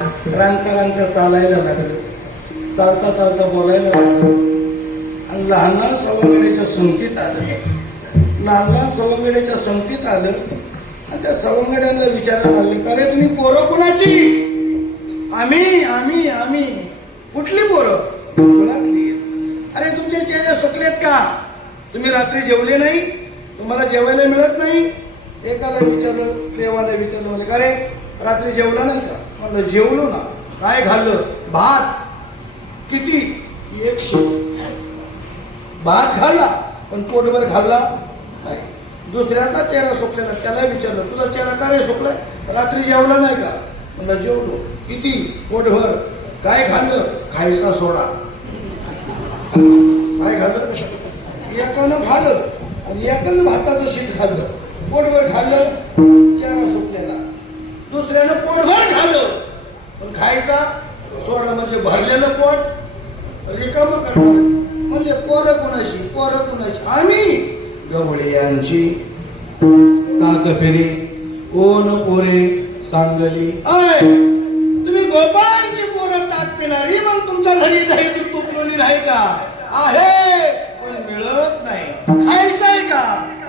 रांगता रांगता चालायला लागलं, चालता चालता बोलायला लागलं आणि लहान लहान सवंगड्याच्या संगतीत आलं. लहान लहान सवंगड्याच्या संगतीत आलं आणि त्या सवंगड्यांना विचारायला लागले, का रे तुम्ही पोरं कुणाची? आम्ही आम्ही आम्ही. कुठली पोरं? कुणातली? अरे तुमचे चेहरे सुकलेत का? तुम्ही रात्री जेवले नाही? तुम्हाला जेवायला मिळत नाही? एकाला विचारलं, देवाला विचारलं, म्हणजे का रे रात्री जेवला नाही का? म्हणलं जेवलो ना. काय खाल्लं? भात. किती? 100. भात खाल्ला पण पोटभर खाल्ला नाही. दुसऱ्याचा चेहरा सुकलेला, त्याला विचारलं, तुझा चेहरा का रे सुकलाय? रात्री जेवला नाही का? म्हणलं जेवलो. किती? पोटभर. काय खाल्लं? खायचा सोडा. काय खाल्लं? एकानं खाल्लं आणि एकानं भाताचं शीत खाल्लं, पोटभर खाल्लं, चेहरा सुकलेला. दुसऱ्यानं पोटभर खाल्लं पण खायचा सोडा, म्हणजे भरलेलं पोट रिकामं करणार. म्हणजे पोरं कोणाची? पोरं कोणाची? आम्ही गवळे यांची. काकफेरी कोण पोरे सांगली. आय तुम्ही गोपाळची पोरं ताक पिणारी, मग तुमच्या घरी दही दूध तुपलेली नाही का? आहे पण मिळत नाही. खायचंय का?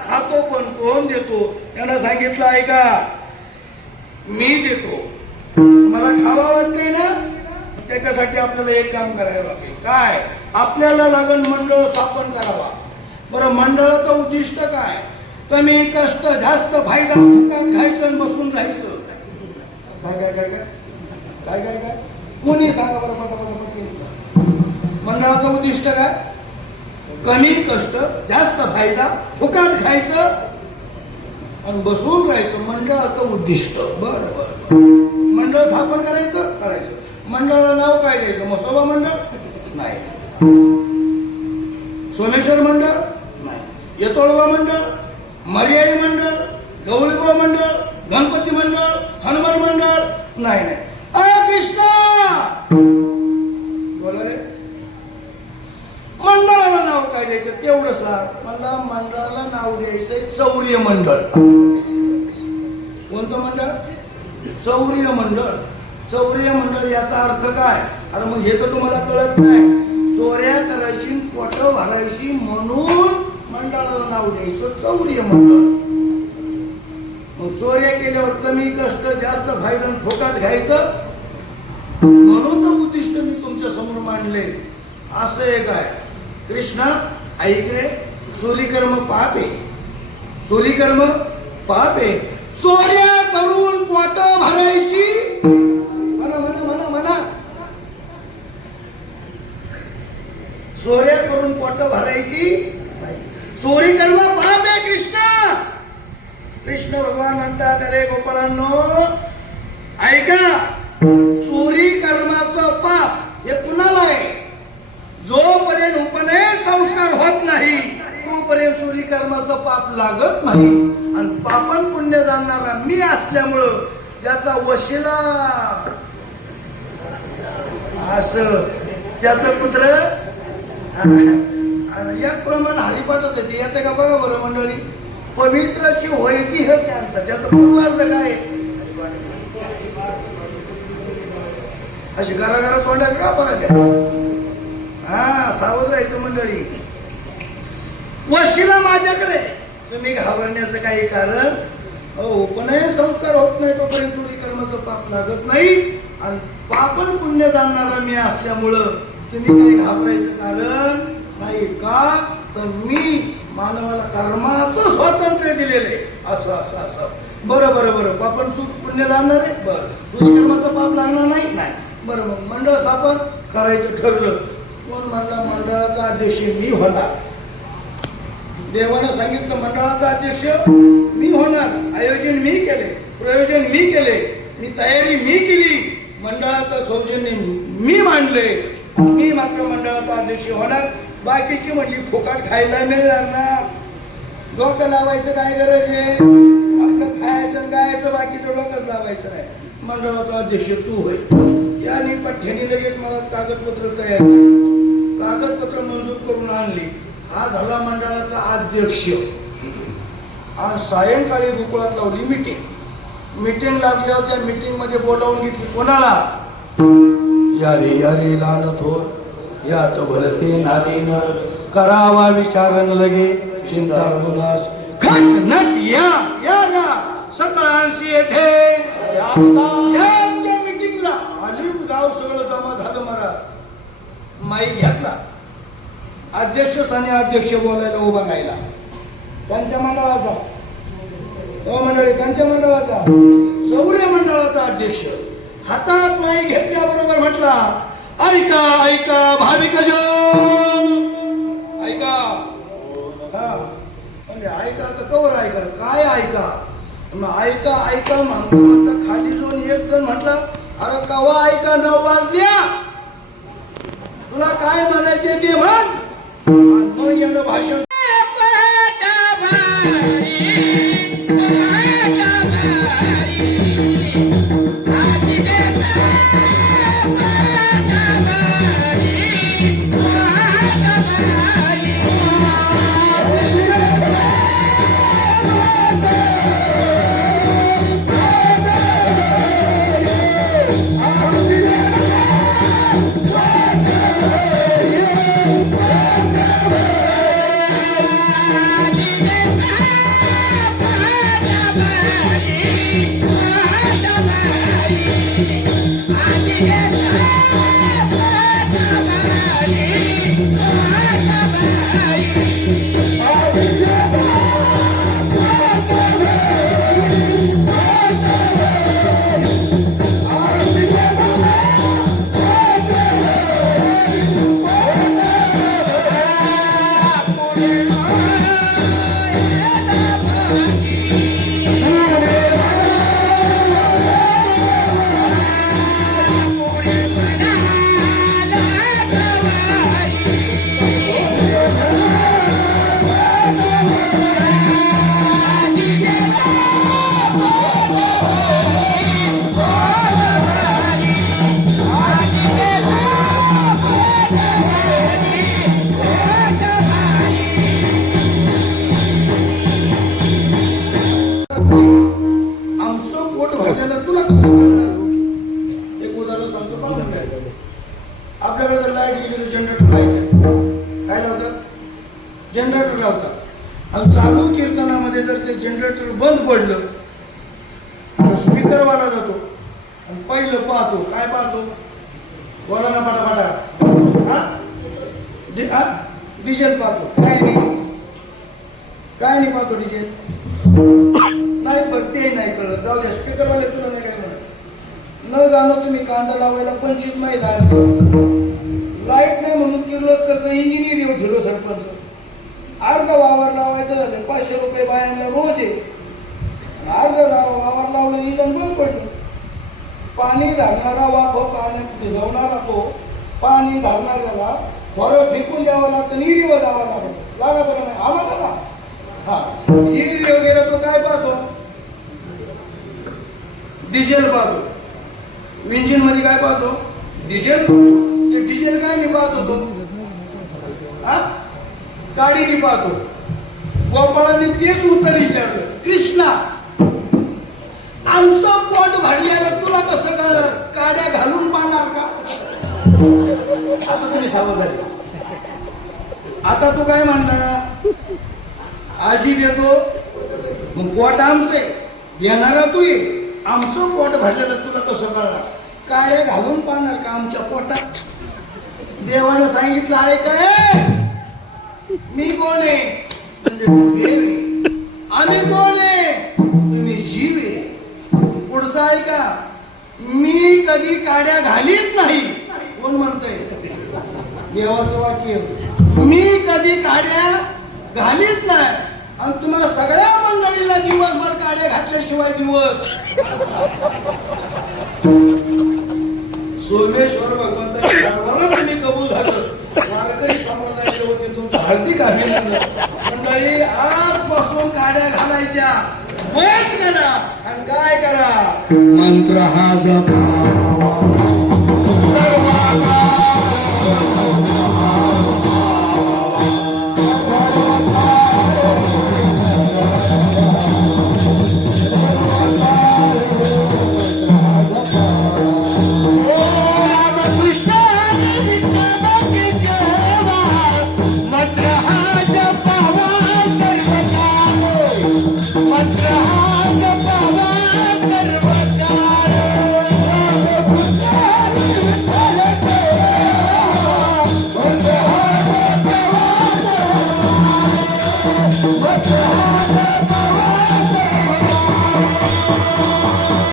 खातो पण कोण देतो? त्यांना सांगितलं आहे का? मी देतो. मला खावा वाटतंय ना, त्याच्यासाठी आपल्याला एक काम करायला लागेल. काय? आपल्याला लागण मंडळ स्थापन करावा. बरं, मंडळाचं उद्दिष्ट काय? कमी कष्ट जास्त फायदा, फुकट खायचं आणि बसून राहायचं. काय काय काय काय काय काय काय कोणी सांगा बरं पटापट. मंडळाचं उद्दिष्ट काय? कमी कष्ट जास्त फायदा, फुकट खायचं आणि बसून राहायचं. मंडळाचं उद्दिष्ट. बरं बरं. मंडळ स्थापन करायचं. मंडळाला नाव काय द्यायचं? मसोबा मंडळ नाही, सोमेश्वर मंडळ नाही, येतोळबा मंडळ, मर्याई मंडळ, गवळीबा मंडळ, गणपती मंडळ, हनुमान मंडळ नाही नाही. अरे कृष्णा बोला रे, मंडळाला नाव काय द्यायचं तेवढं सांग मला. मंडळाला नाव द्यायचंय चौर्य मंडळ. कोणतं मंडळ? चौर्य मंडळ. चौर्य मंडळ याचा अर्थ काय? अरे मग हे तर तुम्हाला कळत नाही. चोऱ्या करायची, पोट भरायची म्हणून मंडळाला नाव द्यायचं चौर्य मंडळ. मग चोऱ्या केल्यावर कमी कष्ट जास्त फायदा फुकट घ्यायचं म्हणून तर उद्दिष्ट मी तुमच्या समोर मांडले. असं आहे काय? कृष्णा ऐक रे, चोरीकर्म पाप आहे. चोरीकर्म पाप आहे. चोऱ्या करून पोट भरायची. म्हणा म्हणा म्हणा म्हणा. चोऱ्या करून पोट भरायची चोरी कर्म पाप आहे कृष्णा. कृष्ण भगवान म्हणतात, अरे गोपाळांनो ऐका, चोरी कर्माचं पाप हे कुणाला आहे? जोपर्यंत उपनयन संस्कार होत नाही तोपर्यंत चोरी कर्माचं पाप लागत नाही. आणि पापन पुण्य जाणणारा मी असल्यामुळं ज्याचा वशिला असं त्याचं कुत्र याप्रमाणे हरिपाठच येते. येते का बघा बरं मंडळी. पवित्राची होय ती हे कॅन्सर, त्याचं पूर्वार्ध काय? अशी घराघरा तोंडाल का बघा त्या. हा, सावध राहायचं मंडळी. वशिला माझ्याकडे, तुम्ही घाबरण्याचं काही कारण? उपनयन संस्कार होत नाही तोपर्यंत चोरी कर्माचं पाप लागत नाही. आणि पापन पुण्य जाणणारा मी असल्यामुळं तुम्ही काही घाबरायचं कारण नाही का? तर मी मानवाला कर्माचं स्वातंत्र्य दिलेलं आहे. असं असं असं. बरं बरं बरं. पापन तू पुण्य जाणणार आहे. बरं, चोरी कर्माचं पाप लागणार नाही. नाही. बरं, मग मंडळ स्थापन करायचं ठरलं. कोण म्हणला मंडळाचा अध्यक्ष मी होणार? देवानं सांगितलं मंडळाचा अध्यक्ष मी होणार. आयोजन मी केले, प्रयोजन मी केले, मी तयारी मी केली, मंडळाचं सौजन्य मी मांडले. मी मात्र मंडळाचा अध्यक्ष होणार. बाकीची म्हणली फुकट खायला मिळणार ना. डोकं लावायचं काय गरज आहे? आपलं खायचं गायचं, बाकीचं डोकं लावायचं नाही. मंडळाचा अध्यक्ष तू होय. याने पठ्याने लगेच मला कागदपत्र तयार केली, कागदपत्र मंजूर करून आणली. हा झाला मंडळाचा अध्यक्ष. आज सायंकाळी गोकुळात लावली मीटिंग. मीटिंग लागली होती, त्या मीटिंग मध्ये बोलावून घेतली. कोणाला? यारी यारी लहान थोर या तो भरते नारी नर करावा विचारण लगे चिंता कुणास खट नट या सकळांशी येथे या मीटिंगला आलीम गाव सगळं जमा झालं. मला माईक घेतला. अध्यक्षस्थानी अध्यक्ष बोलायला उभा राहिला. त्यांच्या मंडळाचा मंडळी त्यांच्या मंडळाचा सौर्य मंडळाचा अध्यक्ष हातात माईक घेतल्याबरोबर म्हटला, ऐका ऐका भाविकजन ऐका. हा म्हणजे ऐका तर कवर ऐका, काय ऐका? ऐका ऐका म्हणतो. आता खाली जाऊन एक जण म्हटला, अरे कवा ऐका 9 वाजल्या, तुला काय म्हणायचे ते म्हण. मग यानं भाषण आपल्याकडे जर लाईट गेली तर जनरेटर लाईट काय लावतात? जनरेटर लावतात. आणि चालू कीर्तनामध्ये जर ते जनरेटर बंद पडलं तर स्पीकरवाला जातो आणि पहिलं पाहतो. काय पाहतो? बोला ना पटापटा. डिझेल पाहतो. काय नाही पाहतो डिझेल नाही. बरं ते नाही कळलं, जाऊ द्या. स्पीकरवाले तुला नाही काय म्हणत. न जाणं तुम्ही कांदा लावायला 25 मैल लाईट नाही म्हणून किर्लोस्करचं इंजिनियर येऊ झालो सरपंच. अर्ध वावर लावायचं झालं 500 रुपये बायांना रोज आहे. अर्ध वावर लावलं इंजन बंद पडलं. पाणी धरणारा वापर पाण्यात भिजवणारा तो पाणी धरणाऱ्याला थोडं फेकून द्यावं लागतं. निरीवर जावं लागतं. लागा बरं नाही आम्हाला ना. हा निरीवर गेला तो काय पाहतो? डिझेल पाहतो. इंजिन मध्ये काय पाहतो? डिझेल. ते डिझेल काय नाही पाहतो तो गाडीने पाहतो. गोपाळाने तेच उत्तर विचारलं, कृष्णा आमचं पोट भरल्यानं तुला कसं कळणार? काड्या घालून पाहणार का? असं तुम्ही सावध झाले. आता तू काय म्हणणार? आजी देतो मग पोट आमचे देणारा तू ये. आमचं पोट भरलेलं तुला कसं कळणार? काय घालून पाहणार का आमच्या पोटात? देवानं सांगितलं आहे काय? मी कोण आहे? म्हणजे देव आहे. आम्ही कोण आहे? तुम्ही जीव आहे. पुढचं आहे का? मी कधी काड्या घालीत नाही. कोण म्हणतंय? देवाचं वाक्य. मी कधी काड्या घालीत नाही. आणि तुम्हाला सगळ्या मंडळीला दिवसभर काड्या घातल्याशिवाय दिवस. सोमेश्वर भगवंताला तुम्ही कबूल झालं. वारकरी संप्रदायाचे होते तुमचं हार्दिक अभिनंदन. मंडळी आजपासून काड्या घालायच्या बंद करा. आणि काय करा? मंत्र हा जपा.